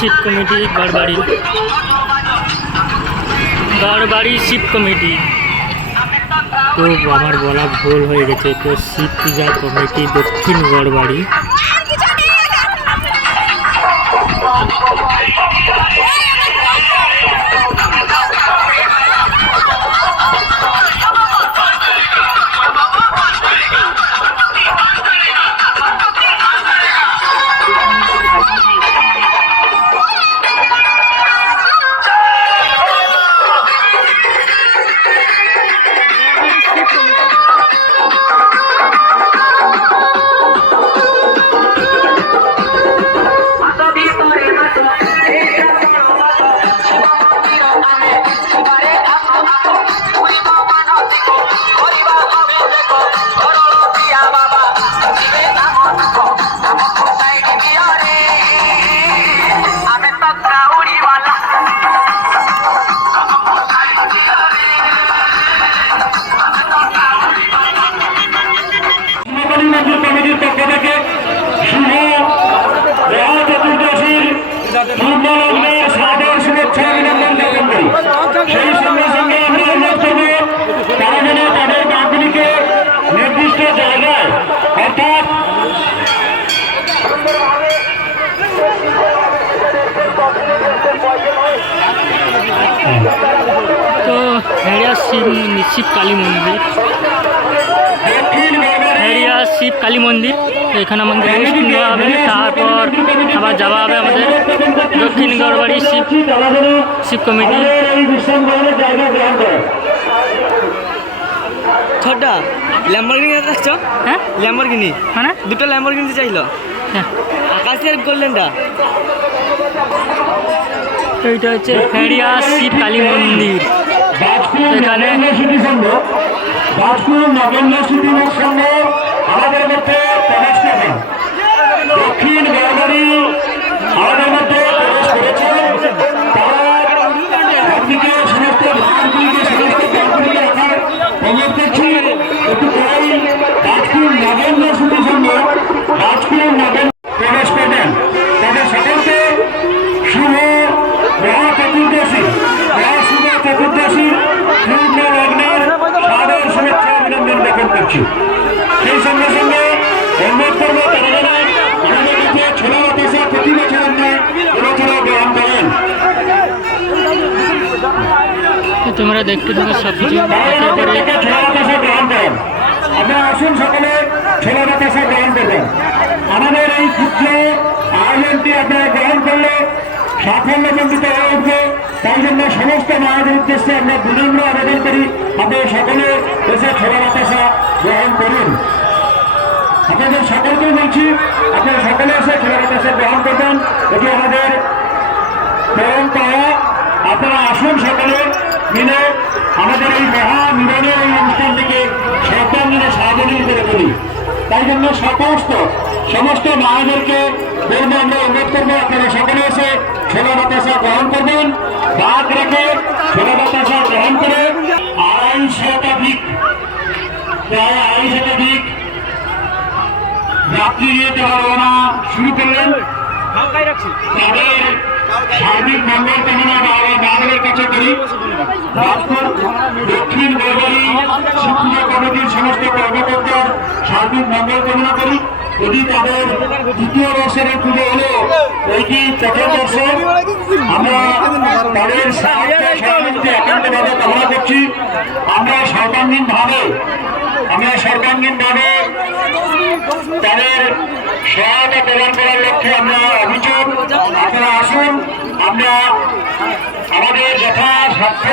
Shiva committee Garhbari Shiv committee. তো আমার বলা ভুল হয়ে গেছে, তো শিব পূজা কমিটি দক্ষিণ গড়বাড়ি। তো হেরিয়া শিব কালী মন্দির, হেরিয়া শিব কালী মন্দির, এখানে আমাদের রেস্ট নেওয়া হবে, তারপর আবার যাওয়া হবে আমাদের দক্ষিণ গড়বাড়ি শিব কমিটি। ছোটটা ল্যাম্বরগিনি আসছো? হ্যাঁ, ল্যাম্বরগিনি মানে দুটো ল্যাম্বরগিনি চাইলো। হ্যাঁ, আকাশের গোল্ডেনটা। এইটা হচ্ছে হেরিয়া শিব কালী মন্দির। এখানে আমাদের মধ্যে প্রবেশ করেন, দক্ষিণ গড়বাড়ি আমাদের মধ্যে প্রবেশ করেছেন। তারা একদিকে সমস্ত ভাগগুলিকে সমস্ত ব্যাগগুলিকে রাখার অনুরোধ করছি। একটু পরেই রাজপুর নগেন্দ্র স্মৃতি সংঘ রাজপুর নগেন্দ্র প্রবেশ করবেন। তাদের সকলকে শুভ মহা চতুর্দশী পূর্ণ লগ্নের সাদর শুভেচ্ছা অভিনন্দন জ্ঞাপন করছি। সেই সঙ্গে সঙ্গে অনুরোধ করবো তারা যেন আমাদের কাছে ছোলা বাতাসা প্রতি বছর এবছরও গ্রহণ করেন। তোমরা দেখতে থাকো সব কিছু। ছোলা বাতাসা গ্রহণ করেন, আপনারা আসুন সকলে ছোলা বাতাসা গ্রহণ করবেন। আমাদের এই ক্ষুদ্র আয়োজনটি আপনারা গ্রহণ করলে সাফল্যমণ্ডিত হয়ে উঠবে। তাই জন্য সমস্ত মায়েদের উদ্দেশ্যে আমরা বিনম্র আবেদন করি, আপনারা সকলে এসে ছোলা বাতাসা গ্রহণ করুন। আপনাদের সকলকেই বলছি, আপনারা সকলে এসে ছোলা বাতাসা গ্রহণ করবেন, এটি আমাদের পরম্পরা। আপনারা আসুন সকলে মিলে আমাদের এই মহা মিলনের এই অনুষ্ঠানটিকে সর্বাঙ্গীনে সার্বজনীন করে তুলি। তাই জন্য সমস্ত মায়েদেরকে বলবো, আমরা অনুরোধ করবো আপনারা সকলে এসে ছোলা বাতাসা গ্রহণ করবেন। বাদ রেখে ছোলা বাতাসা গ্রহণ করে প্রায় 250 শতাধিক যাত্রী নিয়ে তারা রওনা শুরু করলেন। তাদের সার্বিক মঙ্গল কামনা বাংলার কাছে করি। দক্ষিণ গড়বাড়ি শিব পূজা কমিটির সমস্ত কর্মকর্তার সার্বিক মঙ্গল কামনা করি। যদি তাদের দ্বিতীয় বর্ষের পুজো হলো, এইটি প্রথম বর্ষ, আমরা তাদের একান্তভাবে কামনা করছি। আমরা সর্বাঙ্গীনভাবে তাদের সহায়তা প্রদান করার লক্ষ্যে আমরা অভিযোগ, আপনারা আসুন, আমরা আমাদের যথাসাধ্য